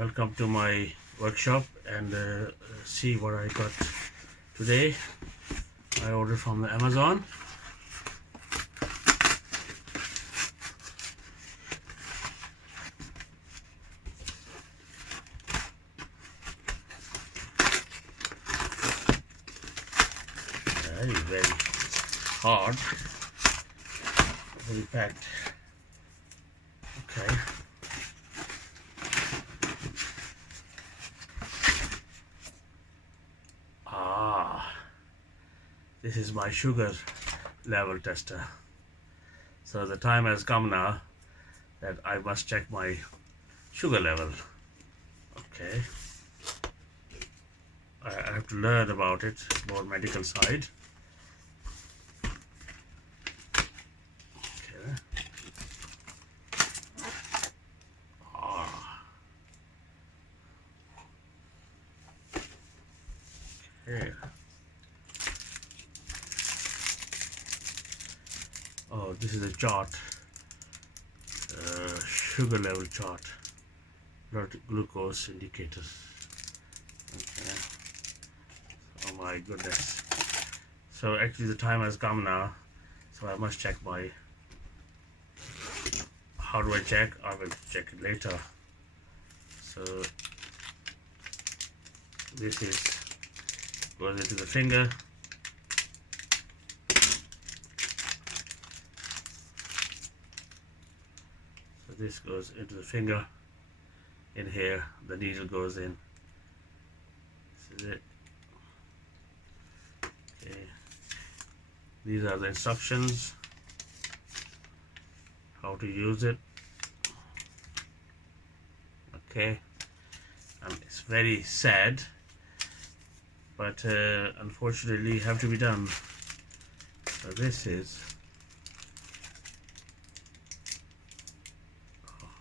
Welcome to my workshop and see what I got today. I ordered from the Amazon. Very hard, very packed. Okay. This is my sugar level tester. So the time has come now that I must check my sugar level. Okay. I have to learn about it, more medical side. Okay. Okay. Oh, this is a chart, sugar level chart, blood glucose indicators. Okay. Oh my goodness. So actually the time has come now, so I must check my, how do I check? I will check it later. So this is, goes into the finger. So this goes into the finger. In here, the needle goes in. This is it. Okay. These are the instructions, how to use it. Okay. And it's very sad, but unfortunately have to be done. So this is,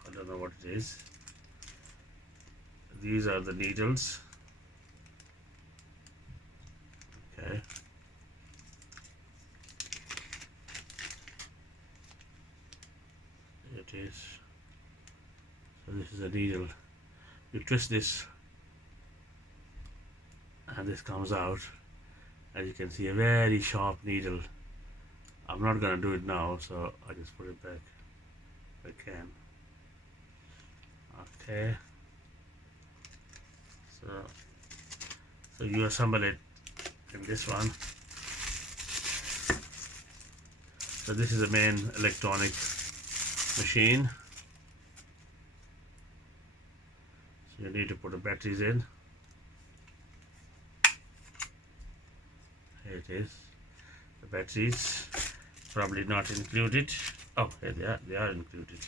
I don't know what it is. These are the needles. Okay. It is. So this is a needle. You twist this and this comes out. As you can see, a very sharp needle. I'm not going to do it now, so I just put it back if I can. Okay. So you assemble it in this one. So this is the main electronic machine. So you need to put the batteries in. Here it is. The batteries probably not included. Oh, here they are. They are included.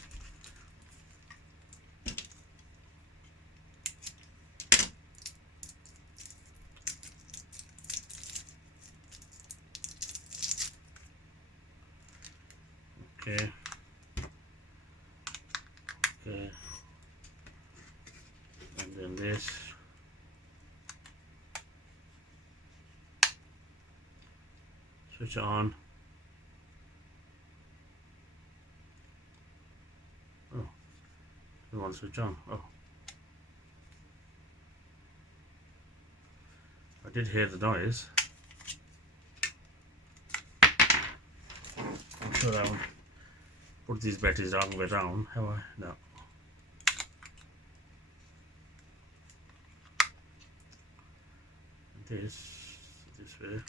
Okay. Okay. And then this. Switch on. Oh, you want to switch on? Oh, I did hear the noise. I'm sure I won't put these batteries wrong way around, have I? No. This way.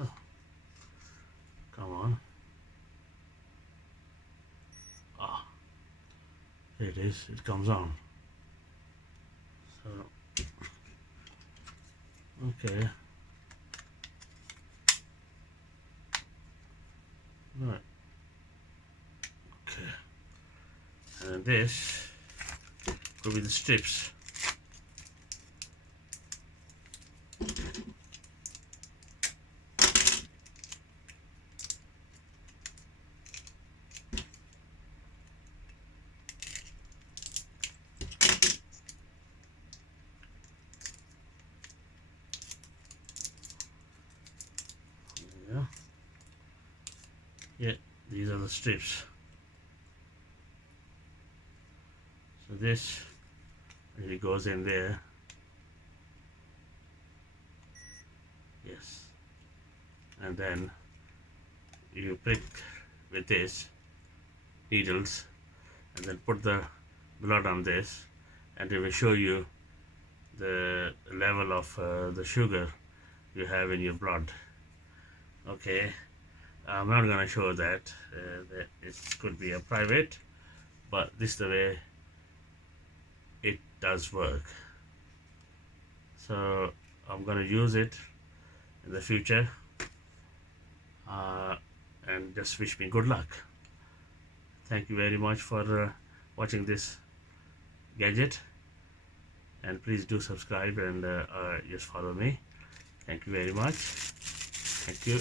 Oh, come on. Ah, here it is. It comes on. So, okay. Right. Okay. And this will be the strips. Yeah, these are the strips. So this really goes in there. Yes, and then you prick with this needles and then put the blood on this, and it will show you the level of the sugar you have in your blood. Okay, I'm not gonna show that, it could be a private, but this is the way it does work. So I'm gonna use it in the future, and just wish me good luck. Thank you very much for watching this gadget, and please do subscribe and just follow me. Thank you very much. Thank you.